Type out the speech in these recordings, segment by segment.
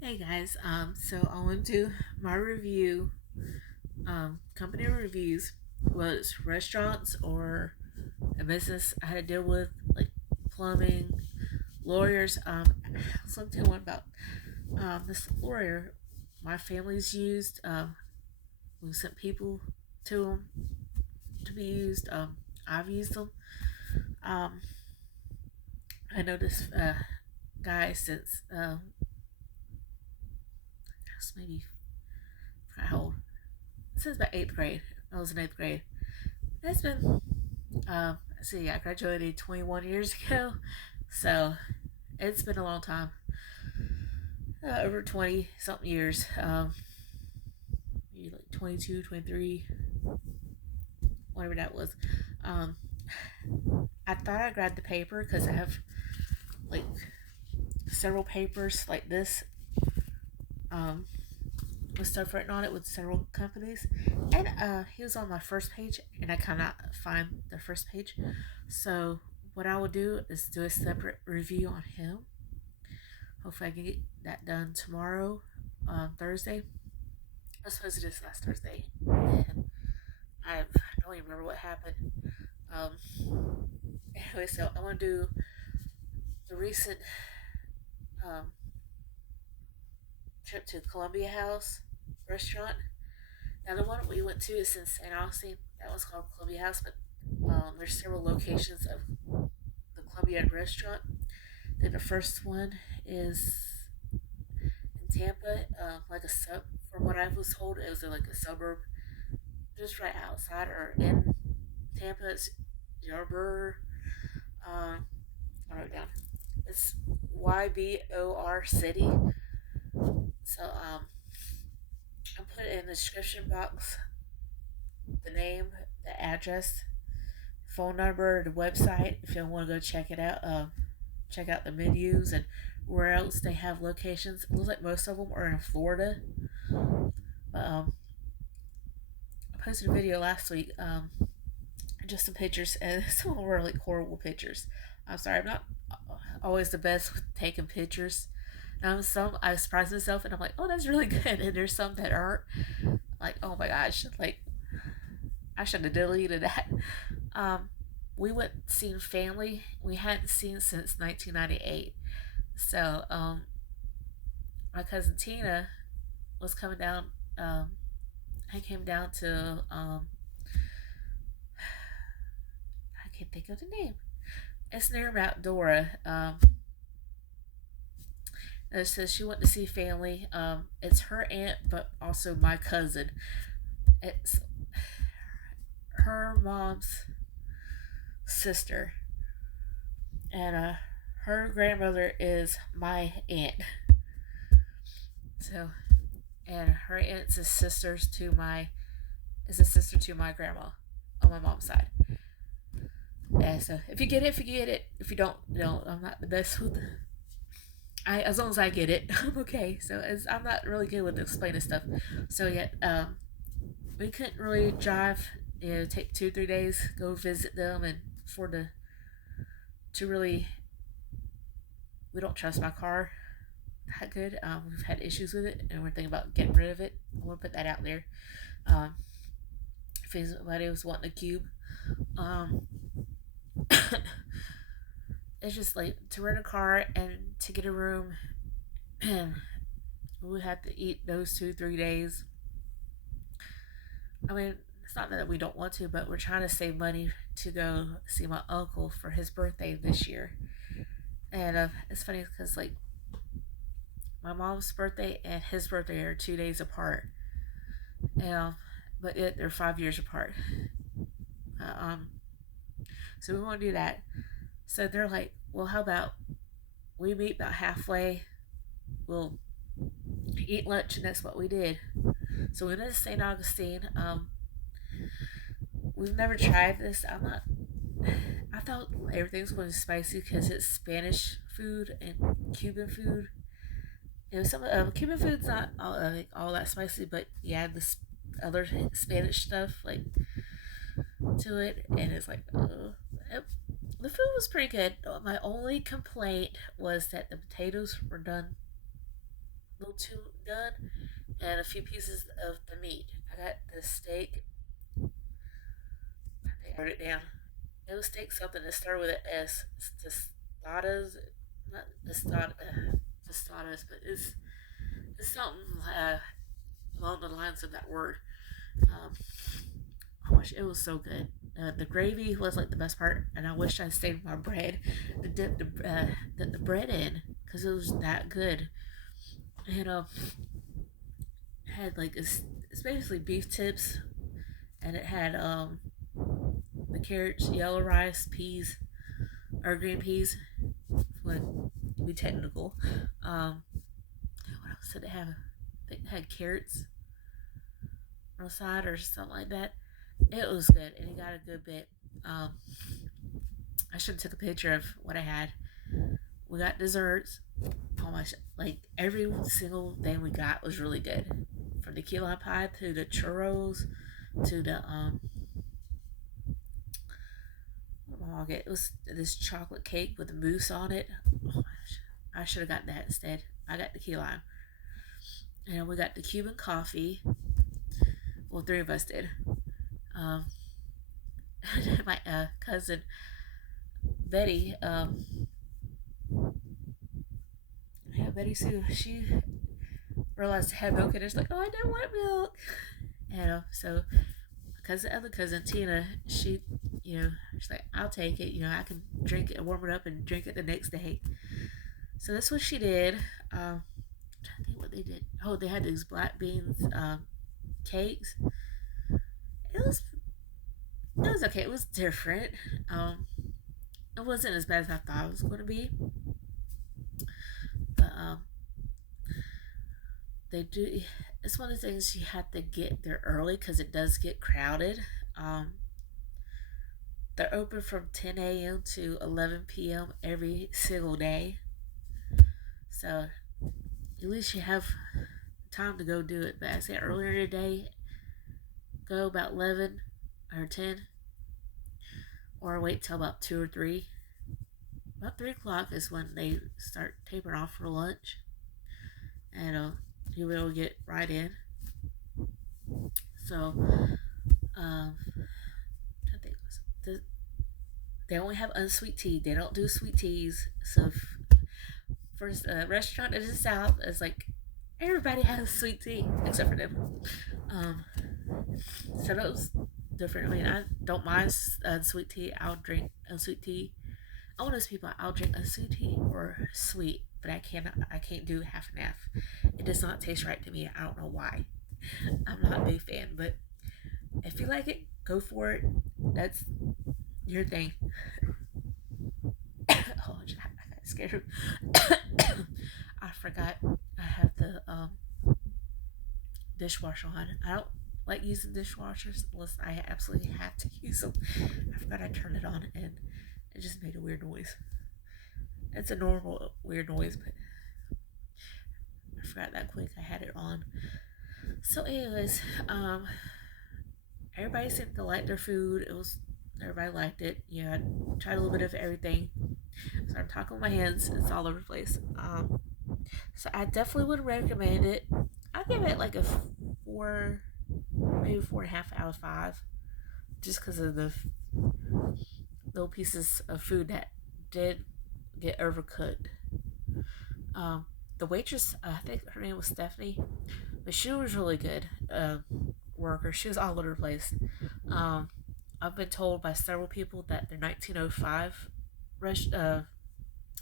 Hey guys, so I want to do my review, company reviews, whether it's restaurants or a business I had to deal with, like plumbing, lawyers. Something one about this lawyer my family's used. We sent people to them to be used. I've used them. Um, I know this guy since maybe how old? Since about eighth grade. I was in eighth grade. It's been see, I graduated 21 years ago, so it's been a long time, over 20 something years. Maybe like 22, 23, whatever that was. Um, I thought I grabbed the paper because I have like several papers like this um, with stuff written on it with several companies. And he was on my first page, and I cannot find the first page. So, what I will do is do a separate review on him. Hopefully, I can get that done tomorrow, Thursday. I was supposed to do this last Thursday, and I don't even remember what happened. Um, anyway, so I want to do the recent um, trip to Columbia House restaurant. Now, the one we went to is in St. Augustine. That one's called Columbia House, but there's several locations of the Columbia restaurant. Then the first one is in Tampa, like a sub. From what I was told, it was like a suburb, just right outside or in Tampa. It's Yarborough. I wrote it down. It's YBOR City. So I put in the description box the name, the address, phone number, the website. If you want to go check it out, check out the menus and where else they have locations. It looks like most of them are in Florida. But I posted a video last week, just some pictures, and some of them were like horrible pictures. I'm sorry, I'm not always the best with taking pictures. Some I surprise myself and I'm like, oh, that's really good. And there's some that aren't. Like, oh my gosh, like I should have deleted that. Um, we went seen family we hadn't seen since 1998. So my cousin Tina was coming down. I came down to I can't think of the name. It's near Mount Dora. It says she went to see family. It's her aunt, but also my cousin. It's her mom's sister, and her grandmother is my aunt. So, and her aunt's a sisters to my is a sister to my grandma on my mom's side. And so, if you get it, if you get it. If you don't, I'm not the best with. As long as I get it, I'm okay. So, I'm not really good with explaining stuff. So, yeah, we couldn't really drive. Take 2 3 days, go visit them, and for the to really, we don't trust my car that good. We've had issues with it, and we're thinking about getting rid of it. I want to put that out there. Um, if anybody was wanting a cube, um, it's just like to rent a car and to get a room, and we had to eat those 2 3 days. I mean, it's not that we don't want to, but we're trying to save money to go see my uncle for his birthday this year. And it's funny because like my mom's birthday and his birthday are 2 days apart. Um, but they're 5 years apart. Uh, um, so we want to do that. So they're like, well, how about we meet about halfway? We'll eat lunch, and that's what we did. So we went to St. Augustine. We've never tried this. I'm not. I thought everything's going to be spicy because it's Spanish food and Cuban food. Some Cuban food's not all that spicy, but yeah, this other Spanish stuff like to it, and it's like, the food was pretty good. My only complaint was that the potatoes were done little too done, and a few pieces of the meat. I got the steak. I wrote it down. It was steak something that started with an S. Tostadas, not tostadas, but it's something along the lines of that word. Um, I wish it was so good. The gravy was like the best part, and I wish I saved my bread to dip the bread in because it was that good. And had like it's basically beef tips, and it had the carrots, yellow rice, peas or green peas, would be technical. What else did it have? I think it had carrots on the side or something like that. It was good, and it got a good bit. Um, I should have took a picture of what I had. We got desserts. Oh my! Like every single thing we got was really good, from the key lime pie to the churros to the it was this chocolate cake with a mousse on it. Oh my gosh. I should have got that instead. I got the key lime. And we got the Cuban coffee. Well, three of us did. Um, my cousin Betty, yeah, Betty Sue, she realized to have milk and it's like, oh, I don't want milk. So cousin, other cousin Tina, she's like, I'll take it. I can drink it, warm it up, and drink it the next day. So that's what she did. I'm trying to think what they did. Oh, they had these black beans cakes. It was it was okay. It was different. Um, it wasn't as bad as I thought it was going to be, but they do. It's one of the things you have to get there early because it does get crowded. Um, they're open from 10 a.m. to 11 p.m. every single day, so at least you have time to go do it. But I said earlier today, go about 11 or 10, or wait till about 2 or 3. About 3 o'clock is when they start tapering off for lunch, and you'll be able to get right in. So, I think they only have unsweet tea. They don't do sweet teas. So, for a restaurant in the South, it's like everybody has sweet tea except for them. Um, so that was different. I mean, I don't mind sweet tea. I'll drink unsweet tea. I'm one of those people. I'll drink unsweet tea or sweet, but I cannot. I can't do half and half. It does not taste right to me. I don't know why. I'm not a big fan, but if you like it, go for it. That's your thing. Oh, I got scared. I forgot I have the dishwasher on. I don't like using dishwashers unless I absolutely have to use them. I forgot I turned it on and it just made a weird noise. It's a normal weird noise, but I forgot that quick I had it on. So, anyways, everybody seemed to like their food. Everybody liked it. I tried a little bit of everything. Started talking with my hands. It's all over the place. So I definitely would recommend it. I give it like a 4, maybe 4.5 out of 5, just because of the little pieces of food that did get overcooked. Um, the waitress, I think her name was Stephanie, but she was really good. Worker, she was all over the place. Um, I've been told by several people that their 1905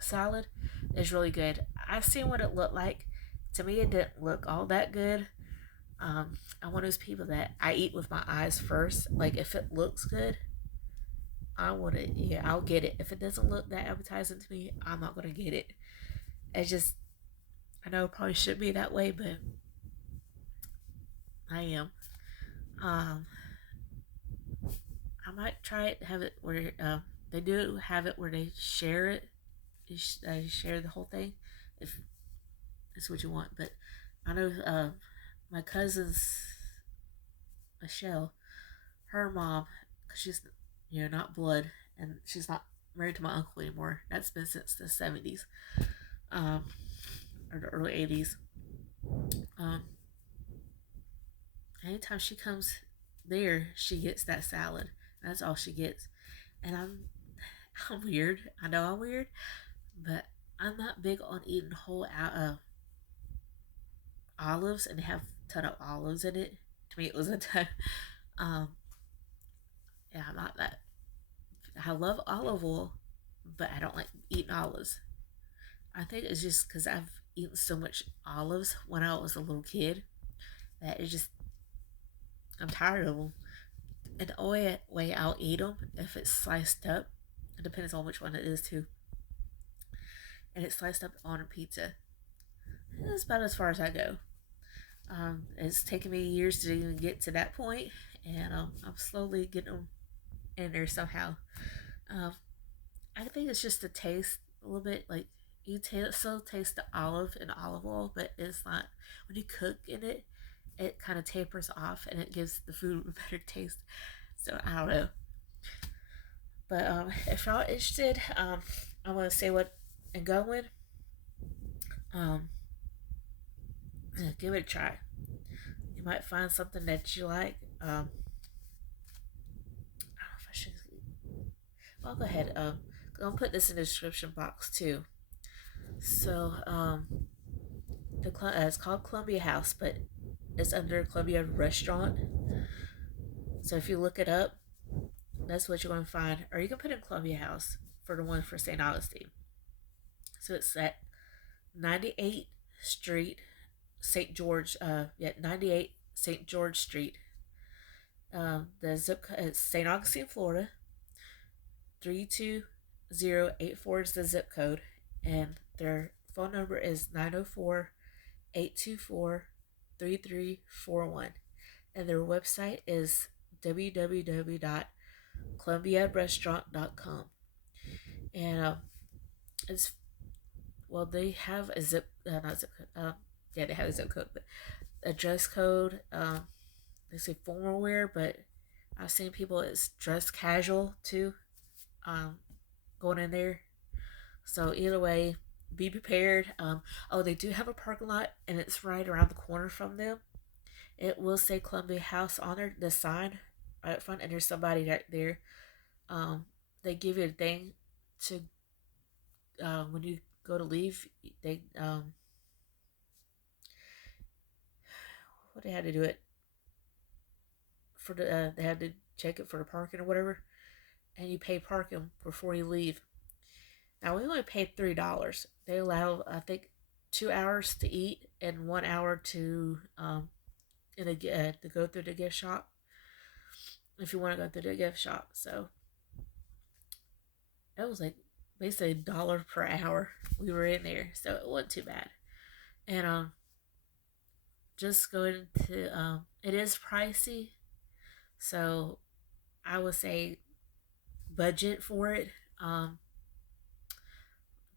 salad is really good. I've seen what it looked like. To me, it didn't look all that good. I'm one of those people that I eat with my eyes first. Like if it looks good, I want it. Yeah, I'll get it. If it doesn't look that appetizing to me, I'm not gonna get it. It's just I know it probably should be that way, but I am. Um, I might try it. Have it where they do have it where they share it. They share the whole thing, if that's what you want. But I know my cousin's Michelle, her mom, because she's not blood, and she's not married to my uncle anymore. That's been since the 70s, um, or the early 80s. anytime she comes there, she gets that salad. That's all she gets. And I'm weird. I know I'm weird, but I'm not big on eating whole olives and have a ton of olives in it. To me, it was a ton. Um, yeah, I'm not that. I love olive oil, but I don't like eating olives. I think it's just because I've eaten so much olives when I was a little kid that it's just I'm tired of them. And the only way I'll eat them if it's sliced up. It depends on which one it is too. And it's sliced up on a pizza. That's about as far as I go. It's taken me years to even get to that point, and I'm slowly getting them in there somehow. Um, I think it's just the taste a little bit like still taste the olive and olive oil, but it's not when you cook in it. It kind of tapers off, and it gives the food a better taste. So I don't know, but if y'all interested, I want to say what and going. Um, Give it a try. You might find something that you like. I don't know if I should. I'll go ahead. I'll put this in the description box too. So, it's called Columbia House, but it's under Columbia Restaurant. So if you look it up, that's what you're going to find. Or you can put in Columbia House for the one for St. Augustine. So it's at 98th Street, St. George. 98 St. George Street. The zip code is St. Augustine, Florida. 32084 is the zip code, and their phone number is 904-824-3341, and their website is www.columbiarestaurant.com. And it's they have a not zip code. Yeah, they have a zip code, but a dress code. They say formal wear, but I've seen people it's dress casual too. Going in there. So either way, be prepared. They do have a parking lot, and it's right around the corner from them. It will say Columbia House on there, the sign right up front, and there's somebody right there. They give you a thing to when you go to leave. They what they had to do it for the they had to check it for the parking or whatever, and you pay parking before you leave. Now we only paid $3. They allow I think 2 hours to eat and 1 hour to to go through the gift shop if you want to go through the gift shop. So it was like basically $1 per hour we were in there, so it wasn't too bad. And just going to it is pricey, so I would say budget for it.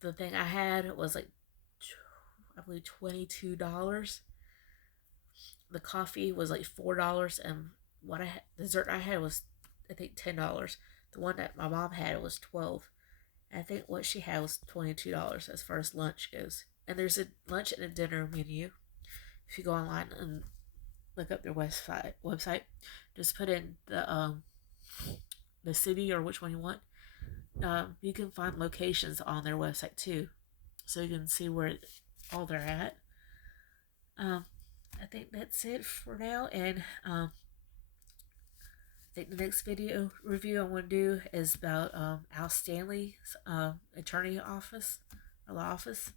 The thing I had was like I believe $22. The coffee was like $4, and what I had, dessert I had was I think $10. The one that my mom had was 12. And I think what she had was $22 as far as lunch goes. And there's a lunch and a dinner menu. If you go online and look up their website, just put in the city or which one you want. You can find locations on their website too, so you can see where all they're at. I think that's it for now, and I think the next video review I want to do is about Al Stanley's attorney office or law office.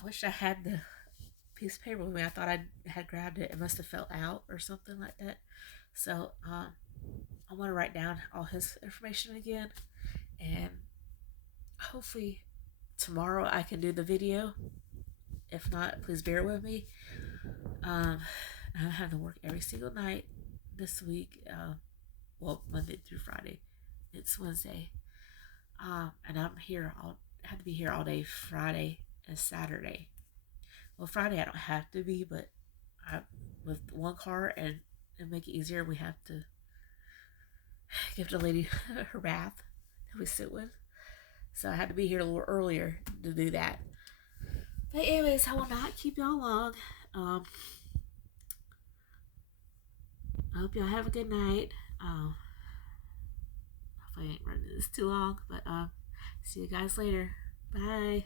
I wish I had the piece of paper with me. I thought I had grabbed it. It must have fell out or something like that. So I want to write down all his information again, and hopefully tomorrow I can do the video. If not, please bear with me. I'm having to work every single night this week. Monday through Friday. It's Wednesday. And I'm here. I have to be here all day Friday and Saturday. Well, Friday I don't have to be, but with one car and make it easier, we have to give the lady her bath that we sit with. So I had to be here a little earlier to do that. But anyways, I will not keep y'all long. Um, I hope y'all have a good night. Hope I ain't running this too long, but see you guys later. Bye.